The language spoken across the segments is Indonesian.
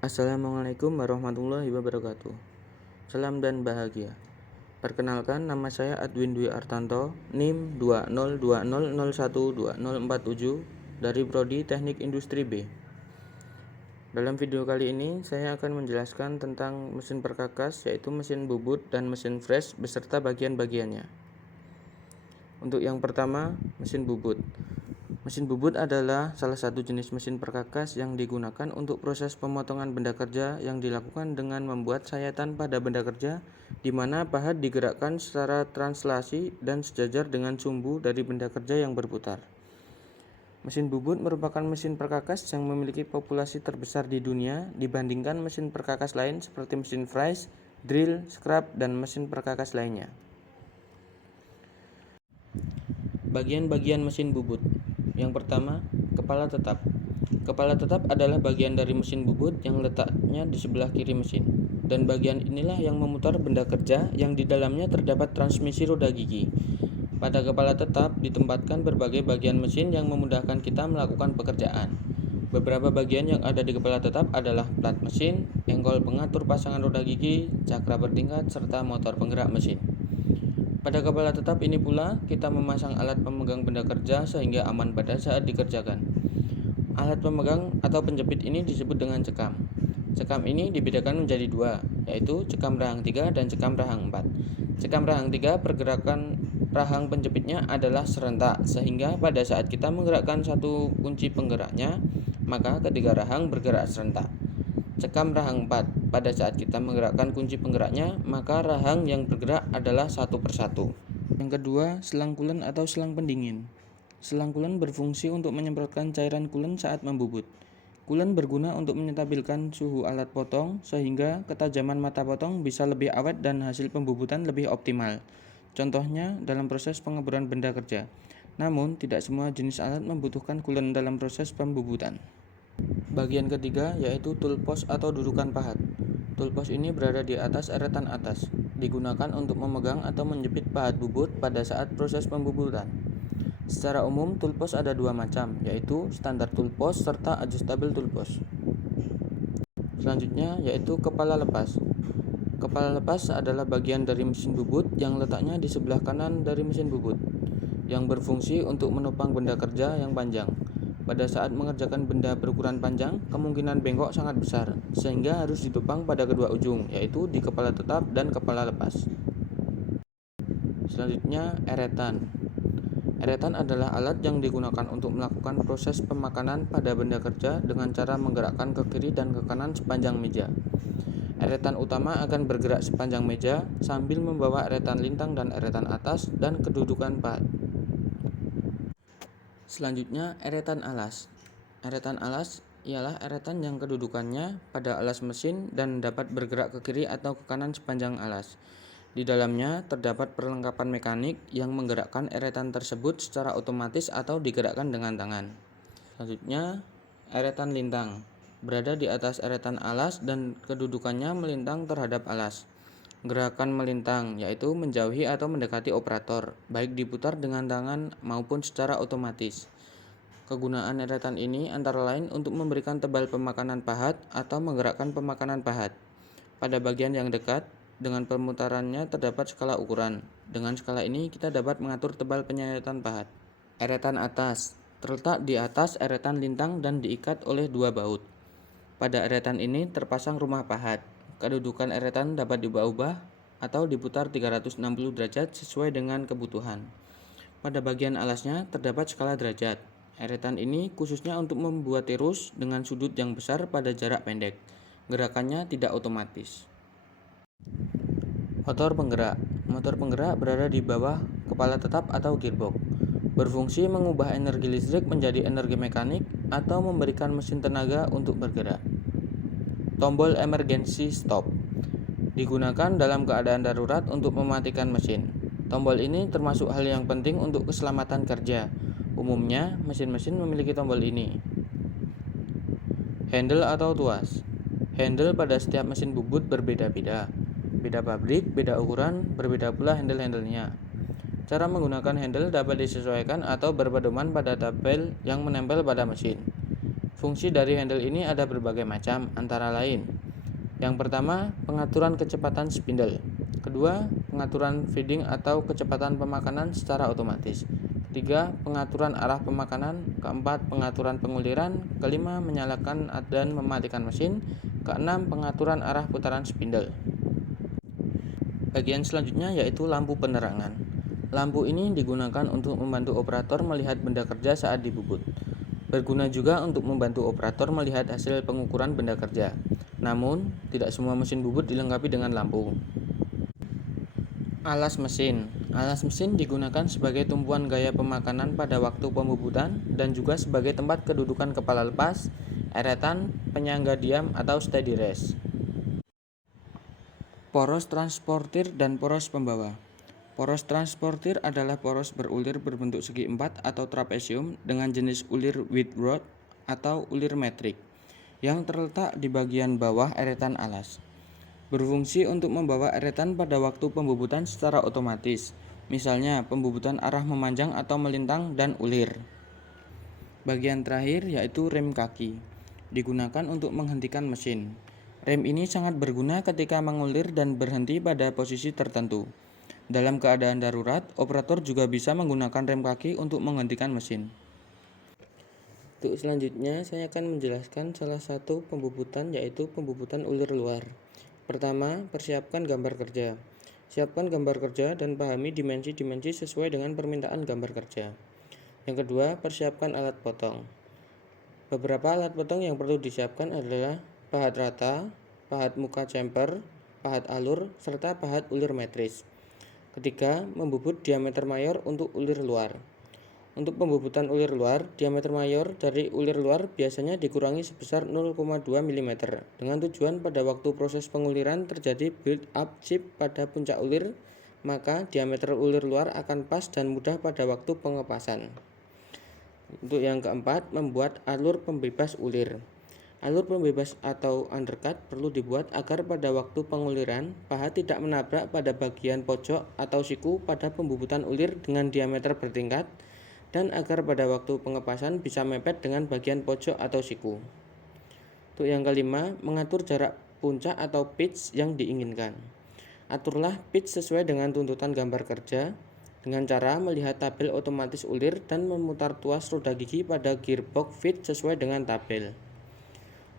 Assalamualaikum warahmatullahi wabarakatuh. Salam dan bahagia. Perkenalkan, nama saya Adwin Dwi Artanto, NIM 20200012047 dari Prodi Teknik Industri B. Dalam video kali ini, saya akan menjelaskan tentang mesin perkakas, yaitu mesin bubut dan mesin fresh beserta bagian-bagiannya. Untuk yang pertama, mesin bubut. Mesin bubut adalah salah satu jenis mesin perkakas yang digunakan untuk proses pemotongan benda kerja yang dilakukan dengan membuat sayatan pada benda kerja, di mana pahat digerakkan secara translasi dan sejajar dengan sumbu dari benda kerja yang berputar. Mesin bubut merupakan mesin perkakas yang memiliki populasi terbesar di dunia dibandingkan mesin perkakas lain seperti mesin fries, drill, scrap, dan mesin perkakas lainnya. Bagian-bagian mesin bubut. Yang pertama, kepala tetap. Kepala tetap adalah bagian dari mesin bubut yang letaknya di sebelah kiri mesin. Dan bagian inilah yang memutar benda kerja yang di dalamnya terdapat transmisi roda gigi. Pada kepala tetap ditempatkan berbagai bagian mesin yang memudahkan kita melakukan pekerjaan. Beberapa bagian yang ada di kepala tetap adalah plat mesin, engkol pengatur pasangan roda gigi, cakra bertingkat, serta motor penggerak mesin. Pada kepala tetap ini pula, kita memasang alat pemegang benda kerja sehingga aman pada saat dikerjakan. Alat pemegang atau penjepit ini disebut dengan cekam. Cekam ini dibedakan menjadi dua, yaitu cekam rahang 3 dan cekam rahang 4. Cekam rahang 3 pergerakan rahang penjepitnya adalah serentak, sehingga pada saat kita menggerakkan satu kunci penggeraknya, maka ketiga rahang bergerak serentak. Cekam rahang 4, pada saat kita menggerakkan kunci penggeraknya, maka rahang yang bergerak adalah satu persatu. Yang kedua, selang kulen atau selang pendingin. Selang kulen berfungsi untuk menyemprotkan cairan kulen saat membubut. Kulen berguna untuk menstabilkan suhu alat potong sehingga ketajaman mata potong bisa lebih awet dan hasil pembubutan lebih optimal. Contohnya dalam proses pengeboran benda kerja. Namun, tidak semua jenis alat membutuhkan kulen dalam proses pembubutan. Bagian ketiga yaitu toolpost atau dudukan pahat. Toolpost ini berada di atas eretan atas, digunakan untuk memegang atau menjepit pahat bubut pada saat proses pembubutan. Secara umum, toolpost ada dua macam, yaitu standar toolpost serta adjustable toolpost. Selanjutnya yaitu kepala lepas. Kepala lepas adalah bagian dari mesin bubut yang letaknya di sebelah kanan dari mesin bubut, yang berfungsi untuk menopang benda kerja yang panjang. Pada saat mengerjakan benda berukuran panjang, kemungkinan bengkok sangat besar, sehingga harus ditopang pada kedua ujung, yaitu di kepala tetap dan kepala lepas. Selanjutnya, eretan. Eretan adalah alat yang digunakan untuk melakukan proses pemakanan pada benda kerja dengan cara menggerakkan ke kiri dan ke kanan sepanjang meja. Eretan utama akan bergerak sepanjang meja sambil membawa eretan lintang dan eretan atas dan kedudukan pahat. Selanjutnya, eretan alas. Eretan alas ialah eretan yang kedudukannya pada alas mesin dan dapat bergerak ke kiri atau ke kanan sepanjang alas. Di dalamnya terdapat perlengkapan mekanik yang menggerakkan eretan tersebut secara otomatis atau digerakkan dengan tangan. Selanjutnya, eretan lintang. Berada di atas eretan alas dan kedudukannya melintang terhadap alas. Gerakan melintang yaitu menjauhi atau mendekati operator, baik diputar dengan tangan maupun secara otomatis. Kegunaan eretan ini antara lain untuk memberikan tebal pemakanan pahat atau menggerakkan pemakanan pahat. Pada bagian yang dekat, dengan permutarannya terdapat skala ukuran. Dengan skala ini kita dapat mengatur tebal penyayatan pahat. Eretan atas terletak di atas eretan lintang dan diikat oleh dua baut. Pada eretan ini terpasang rumah pahat. Kedudukan eretan dapat diubah-ubah atau diputar 360 derajat sesuai dengan kebutuhan. Pada bagian alasnya terdapat skala derajat. Eretan ini khususnya untuk membuat tirus dengan sudut yang besar pada jarak pendek. Gerakannya tidak otomatis. Motor penggerak. Motor penggerak berada di bawah kepala tetap atau gearbox. Berfungsi mengubah energi listrik menjadi energi mekanik atau memberikan mesin tenaga untuk bergerak. Tombol emergency stop digunakan dalam keadaan darurat untuk mematikan mesin. Tombol ini termasuk hal yang penting untuk keselamatan kerja. Umumnya, mesin-mesin memiliki tombol ini. Handle atau tuas. Handle pada setiap mesin bubut berbeda-beda. Beda pabrik, beda ukuran, berbeda pula handle-handlenya. Cara menggunakan handle dapat disesuaikan atau berpedoman pada tabel yang menempel pada mesin. Fungsi dari handle ini ada berbagai macam, antara lain: yang pertama, pengaturan kecepatan spindle. Kedua, pengaturan feeding atau kecepatan pemakanan secara otomatis. Ketiga, pengaturan arah pemakanan. Keempat, pengaturan penguliran. Kelima, menyalakan dan mematikan mesin. Keenam, pengaturan arah putaran spindle. Bagian selanjutnya yaitu lampu penerangan. Lampu ini digunakan untuk membantu operator melihat benda kerja saat dibubut. Berguna juga untuk membantu operator melihat hasil pengukuran benda kerja. Namun, tidak semua mesin bubut dilengkapi dengan lampu. Alas mesin. Alas mesin digunakan sebagai tumpuan gaya pemakanan pada waktu pembubutan dan juga sebagai tempat kedudukan kepala lepas, eretan, penyangga diam atau steady rest. Poros transportir dan poros pembawa. Poros transportir adalah poros berulir berbentuk segi empat atau trapesium dengan jenis ulir wide rod atau ulir metrik yang terletak di bagian bawah eretan alas. Berfungsi untuk membawa eretan pada waktu pembubutan secara otomatis, misalnya pembubutan arah memanjang atau melintang dan ulir. Bagian terakhir yaitu rem kaki, digunakan untuk menghentikan mesin. Rem ini sangat berguna ketika mengulir dan berhenti pada posisi tertentu. Dalam keadaan darurat, operator juga bisa menggunakan rem kaki untuk menghentikan mesin. Untuk selanjutnya, saya akan menjelaskan salah satu pembubutan, yaitu pembubutan ulir luar. Pertama, persiapkan gambar kerja. Siapkan gambar kerja dan pahami dimensi-dimensi sesuai dengan permintaan gambar kerja. Yang kedua, persiapkan alat potong. Beberapa alat potong yang perlu disiapkan adalah pahat rata, pahat muka chamfer, pahat alur, serta pahat ulir metris. Ketiga, membubut diameter mayor untuk ulir luar. Untuk pembubutan ulir luar, diameter mayor dari ulir luar biasanya dikurangi sebesar 0,2 mm dengan tujuan pada waktu proses penguliran terjadi build up chip pada puncak ulir, maka diameter ulir luar akan pas dan mudah pada waktu pengepasan. Untuk yang keempat, membuat alur pembebas ulir. Alur pembebas atau undercut perlu dibuat agar pada waktu penguliran, pahat tidak menabrak pada bagian pojok atau siku pada pembubutan ulir dengan diameter bertingkat, dan agar pada waktu pengepasan bisa mepet dengan bagian pojok atau siku. Untuk yang kelima, mengatur jarak puncak atau pitch yang diinginkan. Aturlah pitch sesuai dengan tuntutan gambar kerja dengan cara melihat tabel otomatis ulir dan memutar tuas roda gigi pada gearbox fit sesuai dengan tabel.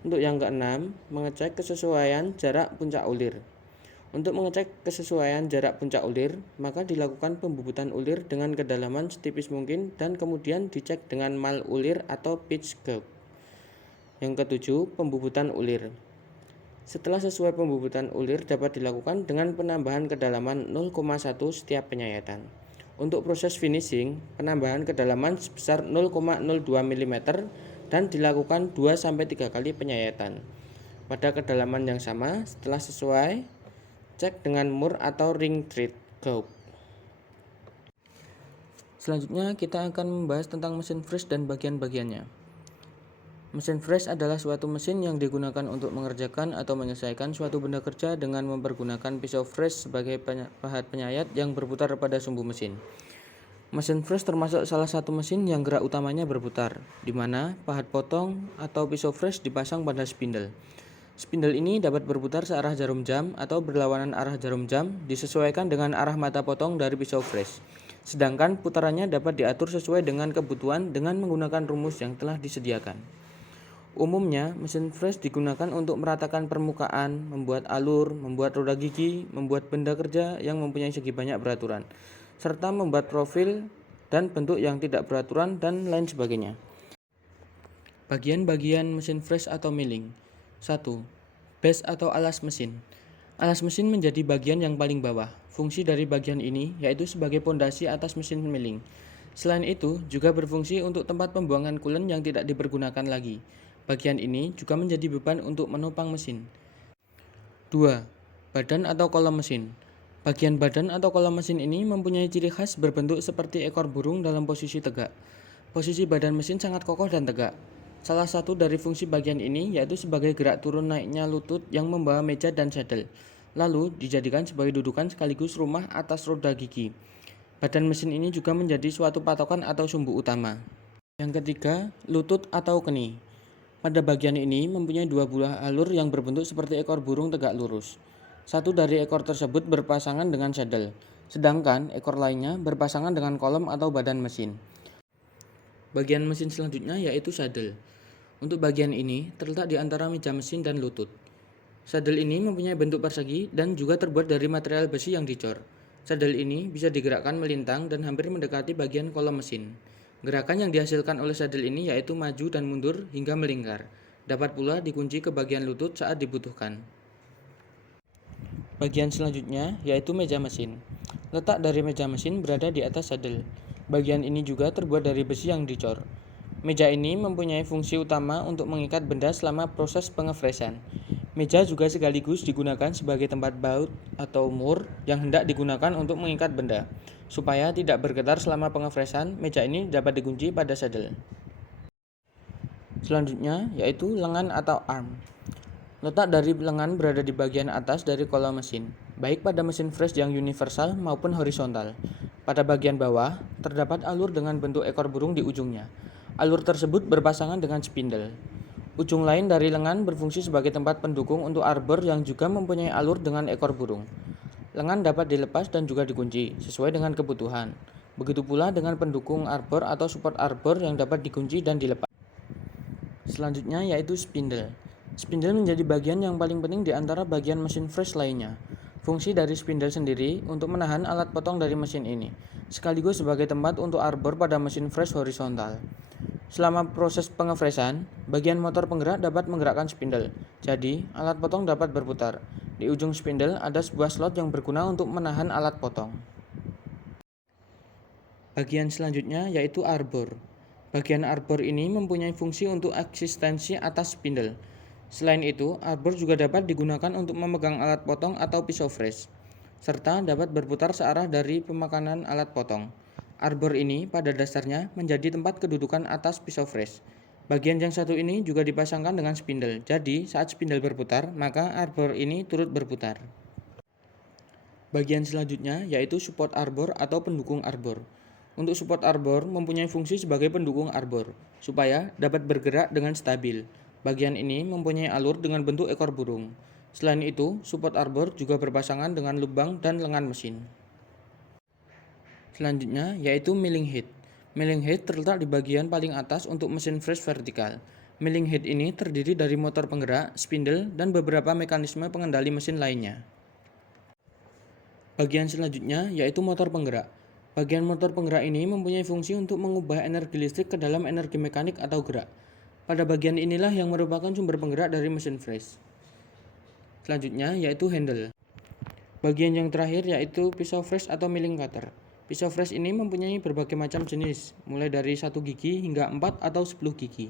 Untuk yang keenam, mengecek kesesuaian jarak puncak ulir. Untuk mengecek kesesuaian jarak puncak ulir, maka dilakukan pembubutan ulir dengan kedalaman setipis mungkin dan kemudian dicek dengan mal ulir atau pitch gauge. Yang ketujuh, pembubutan ulir. Setelah sesuai pembubutan ulir dapat dilakukan dengan penambahan kedalaman 0,1 setiap penyayatan. Untuk proses finishing, penambahan kedalaman sebesar 0,02 mm dan dilakukan 2-3 kali penyayatan. Pada kedalaman yang sama, setelah sesuai, cek dengan mur atau ring thread gauge. Selanjutnya kita akan membahas tentang mesin freeze dan bagian-bagiannya. Mesin freeze adalah suatu mesin yang digunakan untuk mengerjakan atau menyelesaikan suatu benda kerja dengan mempergunakan pisau freeze sebagai pahat penyayat yang berputar pada sumbu mesin. Mesin freeze termasuk salah satu mesin yang gerak utamanya berputar, di mana pahat potong atau pisau freeze dipasang pada spindle. Spindle ini dapat berputar searah jarum jam atau berlawanan arah jarum jam disesuaikan dengan arah mata potong dari pisau freeze. Sedangkan putarannya dapat diatur sesuai dengan kebutuhan dengan menggunakan rumus yang telah disediakan. Umumnya, mesin freeze digunakan untuk meratakan permukaan, membuat alur, membuat roda gigi, membuat benda kerja yang mempunyai segi banyak beraturan, serta membuat profil dan bentuk yang tidak beraturan dan lain sebagainya. Bagian-bagian mesin freeze atau milling. 1. Base atau alas mesin. Alas mesin menjadi bagian yang paling bawah. Fungsi dari bagian ini yaitu sebagai pondasi atas mesin milling. Selain itu, juga berfungsi untuk tempat pembuangan coolant yang tidak dipergunakan lagi. Bagian ini juga menjadi beban untuk menopang mesin. 2. Badan atau kolom mesin. Bagian badan atau kolom mesin ini mempunyai ciri khas berbentuk seperti ekor burung dalam posisi tegak. Posisi badan mesin sangat kokoh dan tegak. Salah satu dari fungsi bagian ini yaitu sebagai gerak turun naiknya lutut yang membawa meja dan saddle, lalu dijadikan sebagai dudukan sekaligus rumah atas roda gigi. Badan mesin ini juga menjadi suatu patokan atau sumbu utama. Yang ketiga, lutut atau keni. Pada bagian ini mempunyai dua buah alur yang berbentuk seperti ekor burung tegak lurus. Satu dari ekor tersebut berpasangan dengan saddle, sedangkan ekor lainnya berpasangan dengan kolom atau badan mesin. Bagian mesin selanjutnya yaitu saddle. Untuk bagian ini terletak di antara meja mesin dan lutut. Saddle ini mempunyai bentuk persegi dan juga terbuat dari material besi yang dicor. Saddle ini bisa digerakkan melintang dan hampir mendekati bagian kolom mesin. Gerakan yang dihasilkan oleh saddle ini yaitu maju dan mundur hingga melingkar. Dapat pula dikunci ke bagian lutut saat dibutuhkan. Bagian selanjutnya yaitu meja mesin. Letak dari meja mesin berada di atas saddle. Bagian ini juga terbuat dari besi yang dicor. Meja ini mempunyai fungsi utama untuk mengikat benda selama proses pengefresan. Meja juga sekaligus digunakan sebagai tempat baut atau mur yang hendak digunakan untuk mengikat benda. Supaya tidak bergetar selama pengefresan, meja ini dapat dikunci pada saddle. Selanjutnya yaitu lengan atau arm. Letak dari lengan berada di bagian atas dari kolom mesin, baik pada mesin fresh yang universal maupun horizontal. Pada bagian bawah, terdapat alur dengan bentuk ekor burung di ujungnya. Alur tersebut berpasangan dengan spindle. Ujung lain dari lengan berfungsi sebagai tempat pendukung untuk arbor yang juga mempunyai alur dengan ekor burung. Lengan dapat dilepas dan juga dikunci, sesuai dengan kebutuhan. Begitu pula dengan pendukung arbor atau support arbor yang dapat dikunci dan dilepas. Selanjutnya yaitu spindle. Spindle menjadi bagian yang paling penting di antara bagian mesin fresh lainnya. Fungsi dari spindle sendiri untuk menahan alat potong dari mesin ini, sekaligus sebagai tempat untuk arbor pada mesin fresh horizontal. Selama proses pengefresan, bagian motor penggerak dapat menggerakkan spindle, jadi alat potong dapat berputar. Di ujung spindle ada sebuah slot yang berguna untuk menahan alat potong. Bagian selanjutnya yaitu arbor. Bagian arbor ini mempunyai fungsi untuk eksistensi atas spindle. Selain itu, arbor juga dapat digunakan untuk memegang alat potong atau pisau fresh, serta dapat berputar searah dari pemakanan alat potong. Arbor ini pada dasarnya menjadi tempat kedudukan atas pisau fresh. Bagian yang satu ini juga dipasangkan dengan spindle, jadi saat spindle berputar, maka arbor ini turut berputar. Bagian selanjutnya yaitu support arbor atau pendukung arbor. Untuk support arbor mempunyai fungsi sebagai pendukung arbor, supaya dapat bergerak dengan stabil. Bagian ini mempunyai alur dengan bentuk ekor burung. Selain itu, support arbor juga berpasangan dengan lubang dan lengan mesin. Selanjutnya yaitu milling head. Milling head terletak di bagian paling atas untuk mesin fresh vertikal. Milling head ini terdiri dari motor penggerak, spindle, dan beberapa mekanisme pengendali mesin lainnya. Bagian selanjutnya yaitu motor penggerak. Bagian motor penggerak ini mempunyai fungsi untuk mengubah energi listrik ke dalam energi mekanik atau gerak. Pada bagian inilah yang merupakan sumber penggerak dari mesin fresh. Selanjutnya yaitu handle. Bagian yang terakhir yaitu pisau fresh atau milling cutter. Pisau fresh ini mempunyai berbagai macam jenis, mulai dari 1 gigi hingga 4 atau 10 gigi.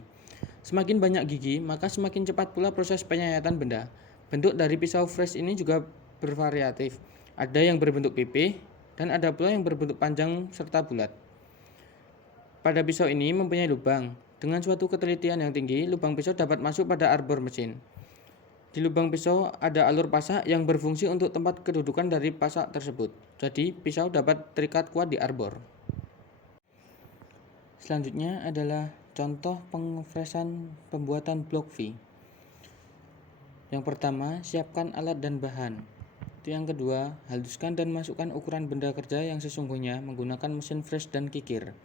Semakin banyak gigi, maka semakin cepat pula proses penyayatan benda. Bentuk dari pisau fresh ini juga bervariatif. Ada yang berbentuk pipih, dan ada pula yang berbentuk panjang serta bulat. Pada pisau ini mempunyai lubang. Dengan suatu ketelitian yang tinggi, lubang pisau dapat masuk pada arbor mesin. Di lubang pisau ada alur pasak yang berfungsi untuk tempat kedudukan dari pasak tersebut. Jadi, pisau dapat terikat kuat di arbor. Selanjutnya adalah contoh pengefresan pembuatan blok V. Yang pertama, siapkan alat dan bahan. Yang kedua, haluskan dan masukkan ukuran benda kerja yang sesungguhnya menggunakan mesin fresh dan kikir.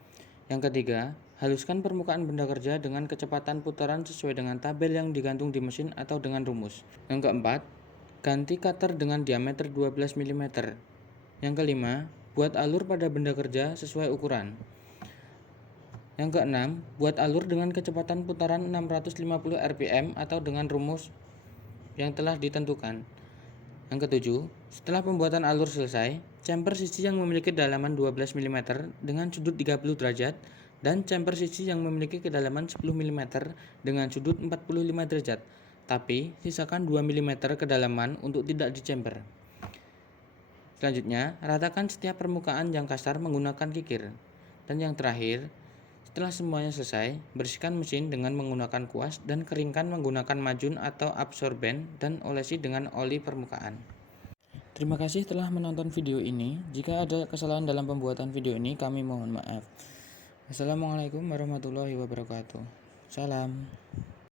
Yang ketiga, haluskan permukaan benda kerja dengan kecepatan putaran sesuai dengan tabel yang digantung di mesin atau dengan rumus. Yang keempat, ganti cutter dengan diameter 12 mm. Yang kelima, buat alur pada benda kerja sesuai ukuran. Yang keenam, buat alur dengan kecepatan putaran 650 rpm atau dengan rumus yang telah ditentukan. Yang ketujuh, setelah pembuatan alur selesai, chamfer sisi yang memiliki kedalaman 12 mm dengan sudut 30 derajat dan chamfer sisi yang memiliki kedalaman 10 mm dengan sudut 45 derajat, tapi sisakan 2 mm kedalaman untuk tidak dichamfer. Selanjutnya, ratakan setiap permukaan yang kasar menggunakan kikir. Dan yang terakhir, setelah semuanya selesai, bersihkan mesin dengan menggunakan kuas dan keringkan menggunakan majun atau absorben dan olesi dengan oli permukaan. Terima kasih telah menonton video ini. Jika ada kesalahan dalam pembuatan video ini, kami mohon maaf. Wassalamualaikum warahmatullahi wabarakatuh. Salam.